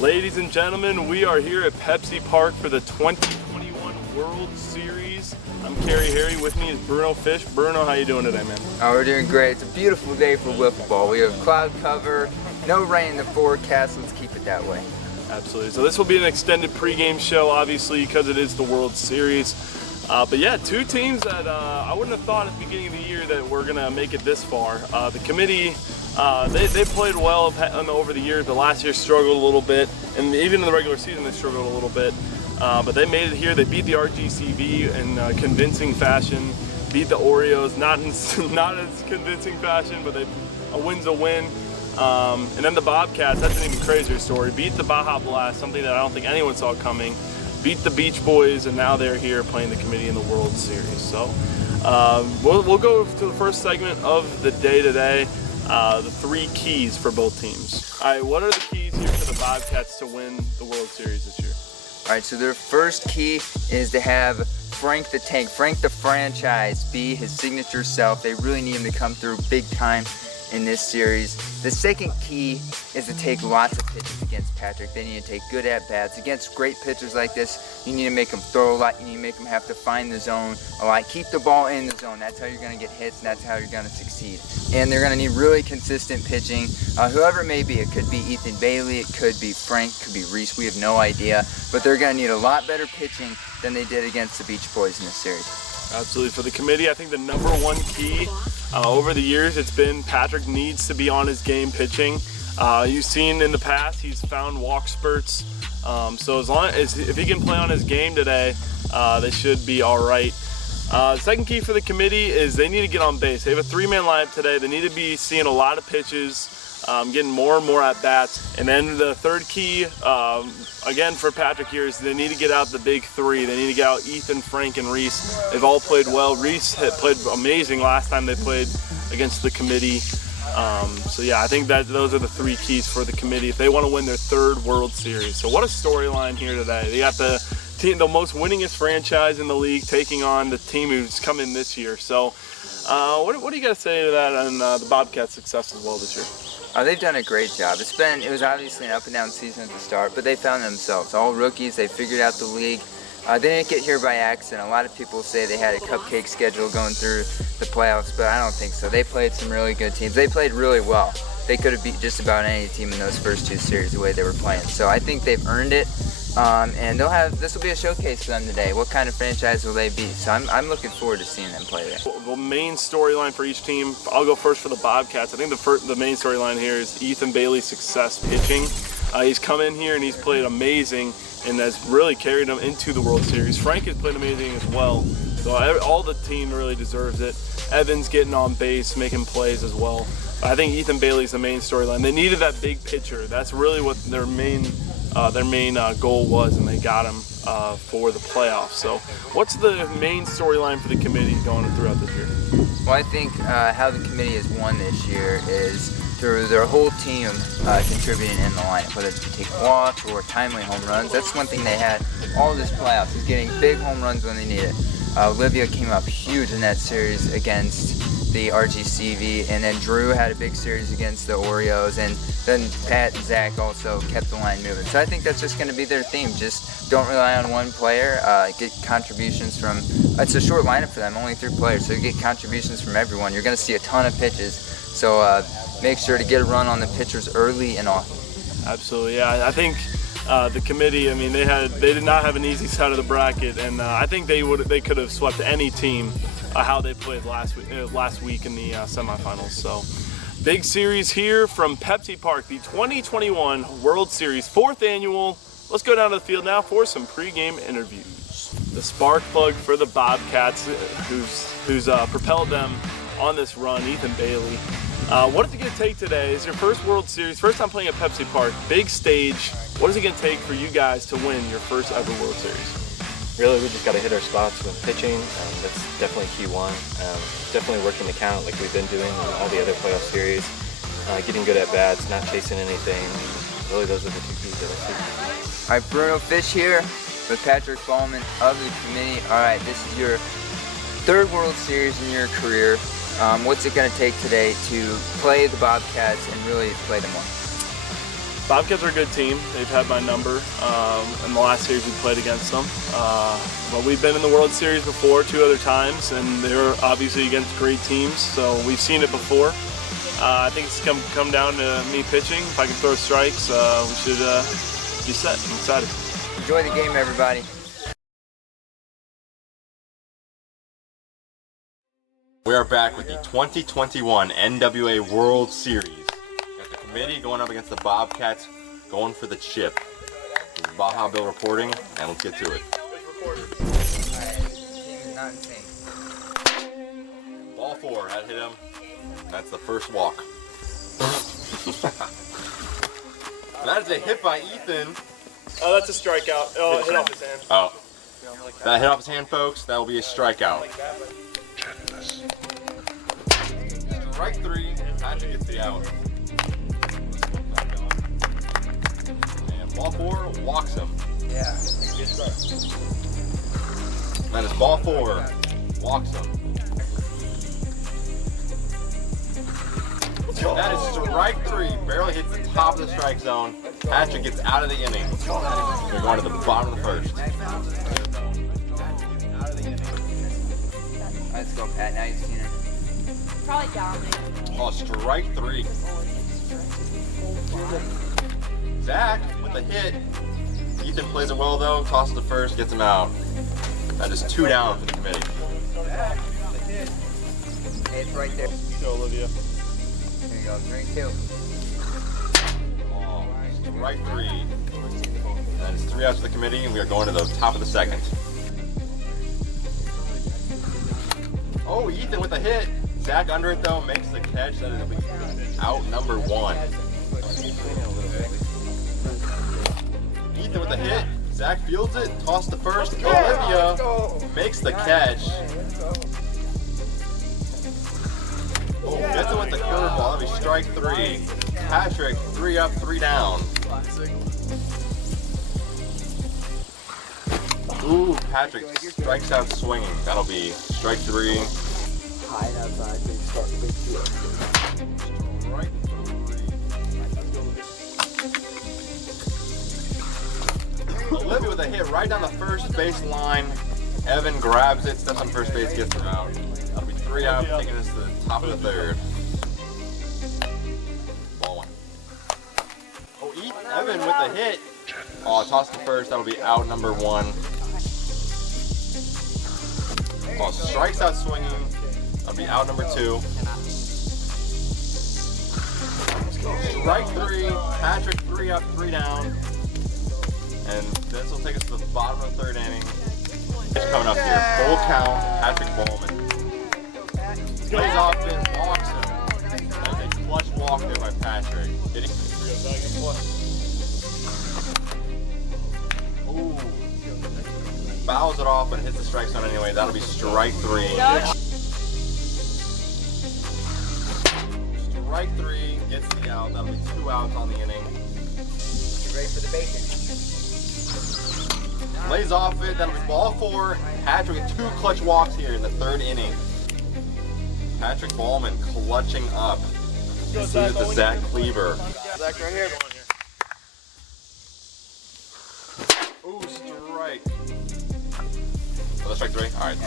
Ladies and gentlemen, we are here at Pepsi Park for the 2021 World Series. I'm Kerry Harry. With me is Bruno Fish. Bruno, how you doing today, man? Oh, we're doing great. It's a beautiful day for wiffle ball. We have cloud cover, no rain in the forecast. Let's keep it that way. Absolutely. So this will be an extended pregame show, obviously, because it is the World Series. But yeah, two teams that I wouldn't have thought at the beginning of the year that we're going to make it this far. The committee, they played well over the years, but last year struggled a little bit, and even in the regular season they struggled a little bit. But they made it here. They beat the RGCV in convincing fashion, beat the Oreos, not as convincing fashion, but a win's a win. And then the Bobcats, that's an even crazier story, beat the Baja Blast, something that I don't think anyone saw coming. Beat the Beach Boys, and now they're here playing the committee in the World Series. So we'll go to the first segment of the day today, the three keys for both teams. All right, what are the keys here for the Bobcats to win the World Series this year? All right, so their first key is to have Frank the Tank, Frank the franchise, be his signature self. They really need him to come through big time in this series. The second key is to take lots of pitches against Patrick. They need to take good at-bats. Against great pitchers like this, you need to make them throw a lot. You need to make them have to find the zone a lot. Keep the ball in the zone. That's how you're going to get hits, and that's how you're going to succeed. And they're going to need really consistent pitching. Whoever it may be, it could be Ethan Bailey, it could be Frank, it could be Reese, we have no idea. But they're going to need a lot better pitching than they did against the Beach Boys in this series. Absolutely. For the committee, I think the number one key over the years, it's been Patrick needs to be on his game pitching. You've seen in the past, he's found walk spurts. So as long as if he can play on his game today, they should be all right. The second key for the committee is they need to get on base. They have a three-man lineup today. They need to be seeing a lot of pitches, getting more and more at bats. And then the third key, again for Patrick here, is they need to get out the big three. They need to get out Ethan, Frank, and Reese. They've all played well. Reese had played amazing last time they played against the committee. So yeah, I think that those are the three keys for the committee if they want to win their third World Series. So what a storyline here today. They got the team, the most winningest franchise in the league, taking on the team who's come in this year. So what do you got to say to that and the Bobcats' success as well this year? They've done a great job. It was obviously an up and down season at the start, but they found themselves. All rookies, they figured out the league. They didn't get here by accident. A lot of people say they had a cupcake schedule going through the playoffs, but I don't think so. They played some really good teams. They played really well. They could have beat just about any team in those first two series the way they were playing. So I think they've earned it, and this will be a showcase for them today. What kind of franchise will they be? So I'm looking forward to seeing them play there. The main storyline for each team, I'll go first for the Bobcats. I think the main storyline here is Ethan Bailey's success pitching. He's come in here and he's played amazing and has really carried them into the World Series. Frank has played amazing as well. So all the team really deserves it. Evan's getting on base, making plays as well. I think Ethan Bailey's the main storyline. They needed that big pitcher. That's really what their main goal was, and they got him for the playoffs. So what's the main storyline for the committee going throughout this year? Well, I think how the committee has won this year is through their whole team contributing in the lineup, whether it take walks or timely home runs. That's one thing they had all this playoffs, is getting big home runs when they need it. Olivia came up huge in that series against the RGCV, and then Drew had a big series against the Oreos, and then Pat and Zach also kept the line moving. So I think that's just going to be their theme. Just don't rely on one player. Get contributions from, it's a short lineup for them, only 3 players, so you get contributions from everyone. You're going to see a ton of pitches, so make sure to get a run on the pitchers early and often. Absolutely, yeah. I think the committee, I mean, they did not have an easy side of the bracket, and I think they could have swept any team how they played last week in the semifinals. So big series here from Pepsi Park, the 2021 World Series, 4th annual. Let's go down to the field now for some pregame interviews. The spark plug for the Bobcats, who's propelled them on this run, Ethan Bailey. What is it going to take today? It's your first World Series, first time playing at Pepsi Park, big stage. What is it going to take for you guys to win your first ever World Series? Really, we just got to hit our spots with pitching. That's definitely key one. Definitely working the count like we've been doing on all the other playoff series. Getting good at bats, not chasing anything. Really, those are the 2 keys that I see. All right, Bruno Fish here with Patrick Ballman of the committee. All right, this is your 3rd World Series in your career. What's it going to take today to play the Bobcats and really play them well? Bobcats are a good team. They've had my number in the last series we played against them. But we've been in the World Series before 2 other times, and they're obviously against great teams, so we've seen it before. I think it's come down to me pitching. If I can throw strikes, we should be set. I'm excited. Enjoy the game, everybody. We are back with the 2021 NWA World Series. Got the committee going up against the Bobcats, going for the chip. This is Bob How Bill reporting, and let's get to it. Ball 4, that hit him. That's the first walk. That is a hit by Ethan. Oh, that's a strikeout. Oh, it hit off his hand. Oh. That hit off his hand, folks. That will be a strikeout. Strike 3, Patrick gets the out. And ball 4 walks him. Yeah. That is ball 4, walks him. That is strike 3, barely hits the top of the strike zone. Patrick gets out of the inning. They're going to the bottom of the first. Let's go, Pat. Now you've seen it. Probably dominant. Oh, strike 3. Zach with a hit. Ethan plays it well though, tosses the first, gets him out. That is 2 down for the committee. Hey, it's right there. Go, Olivia. There you go. Drink 2. Oh, strike 3. That is 3 outs for the committee, and we are going to the top of the second. Oh, Ethan with a hit. Zach under it though, makes the catch. That is out number 1. Ethan with a hit. Zach fields it, toss the first. Olivia makes the catch. Oh, gets it with the curveball. That'll be strike 3. Patrick, 3 up, 3 down. Ooh, Patrick strikes out swinging. That'll be strike 3. Strike 3. Olivia with a hit right down the first base line. Evan grabs it, steps on first base, gets her out. That'll be 3 out, taking us to the top of the third. Ball 1. Oh, Evan with a hit. Oh, toss to first. That'll be out number 1. Oh, strikes out swinging. That'll be out number 2. Strike 3. Patrick 3 up, 3 down. And this will take us to the bottom of the third inning. It's coming up here. Full count. Patrick Bowman. Plays off it, walks him. That's a clutch walk there by Patrick. Ooh. Fouls it off, but hits the strike zone anyway. That'll be strike 3. Strike 3 gets the out. That'll be 2 outs on the inning. You ready for the bacon? Lays off it. That'll be ball 4. Patrick with 2 clutch walks here in the 3rd inning. Patrick Ballman clutching up. This is the Zach Cleaver. Zach right here. Ooh, strike. Oh, that's strike 3? Alright.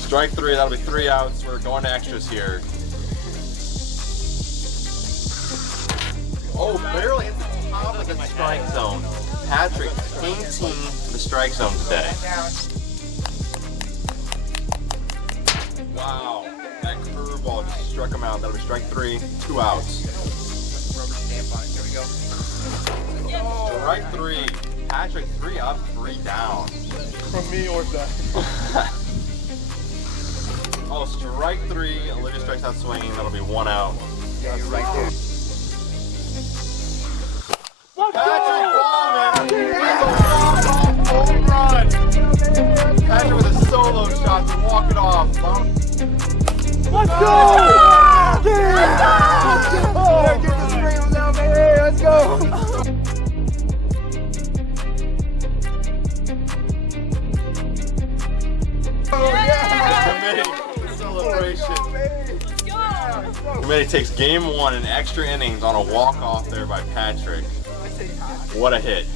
Strike 3, that'll be 3 outs. We're going to extras here. Oh, barely hit the top of the strike zone. Patrick painting the strike zone today. Wow. That curveball just struck him out. That'll be strike 3, 2 outs. Rubber stamp on it. Here we go. Strike 3. Patrick 3 up, 3 down. From me or Zach. Oh, strike 3. Olivia strikes out swinging. That'll be 1 out. Yeah, you're right there. Patrick Ballman with a walk-off home run. Patrick with a solo shot to walk it off. Let's go! Get the screams out, man. Let's go. Committee celebration. Committee takes game one in extra innings on a walk-off there by Patrick. What a hit.